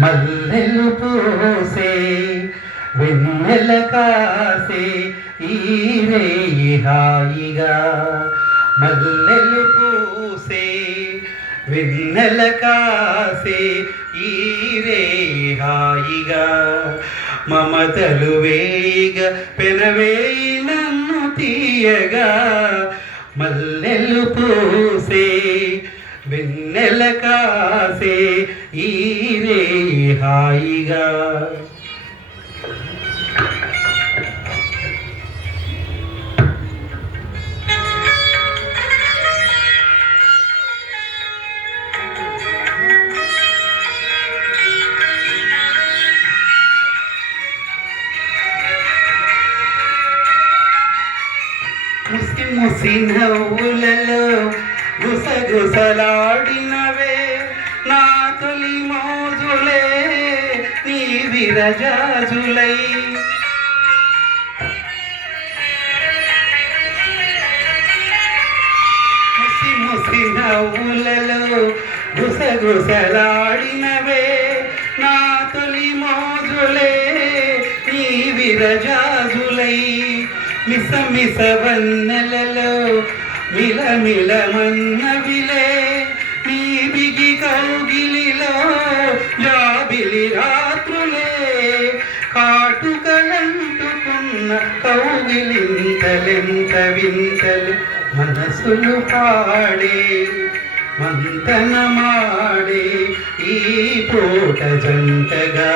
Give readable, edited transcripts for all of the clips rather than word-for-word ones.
మల్లెలు పూసే వెన్నెల కాసే ఈరే హాయిగా మల్లెలు పూసే వెన్నెల కాసే ఈరే హాయిగా మమతలు వేగ పెనవేయి నన్ను తీయగా మల్లెలు పూసే వెన్నెల కాసే ఈరే హాయిగా. ముసి ముసి నవ్వులలో గుసగుసలాడినవే నా తొలి మోజులే నీ విరజాజులై ముసి ముసి నవ్వులలో గుసగుసలాడినవే నా తొలి మోజులే నీ విరజాజులై మిస మిస వన్నెలలో మిలమిలమన్నవిలే నీ బిగి కౌగిలిలో జాబిలి రాత్రులే కాటుకలంటుకున్న కౌగిలింతలెంత వింతలు మనసులు పాడే మంతనమాడే ఈ పూట జంటగా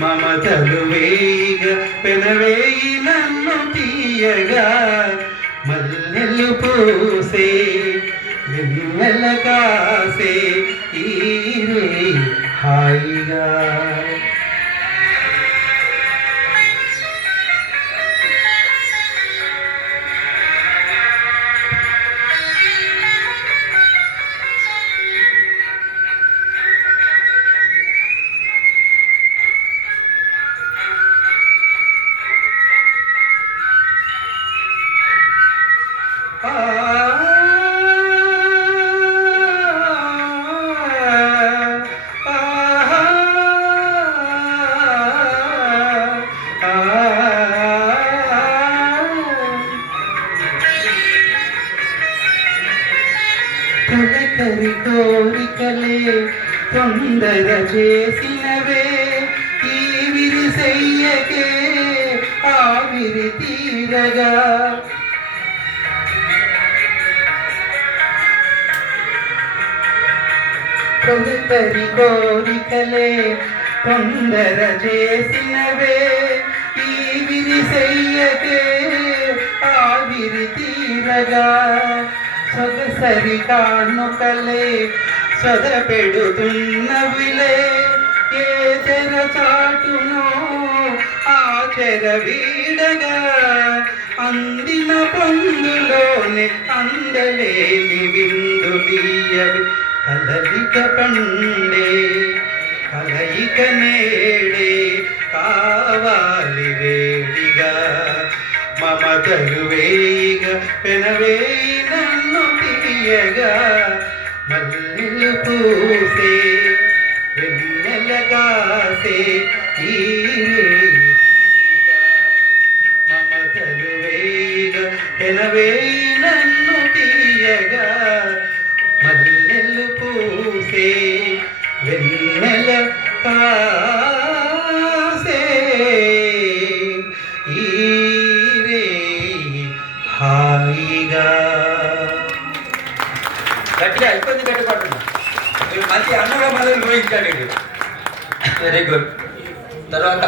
మమతలు వేగ పెనవేయి నన్ను తీయగా మల్లెలు పూసే వెన్నెల కాసే ఈరే హాయిగా. తొలకరి కోరికలే తొందర చేసినవే ఈ విరిసెయ్యకే ఆవిరి తీరగా తొలకరి కోరికలే తొందర చేసినవే ఈ విరిసెయ్యకే ఆవిరి తీరగా సొగసరి కానుకలే సొద పెడుతున్నవిలే ఏ చెర చాటునో ఆ చెర వీడగా అందిన పందులోనే అందలేని విందులీయవి కలలిక పండే కలయిక నేడే కావాలి వేడిగా మమతలు వేగ పెనవేయి నన్ను తీయగా మల్లెలు పూసే వెన్నెల కాసే ఈరే మమతలు వేగ పెనవేయి నన్ను తీయగా మల్లెలు పూసే వెన్నెల కాసే హాయిగా. గట్టిగా ఇబ్బంది పెట్టుకుంటున్నా మంచి అన్నగా మళ్ళీ ఊహించాడు. Very good. తర్వాత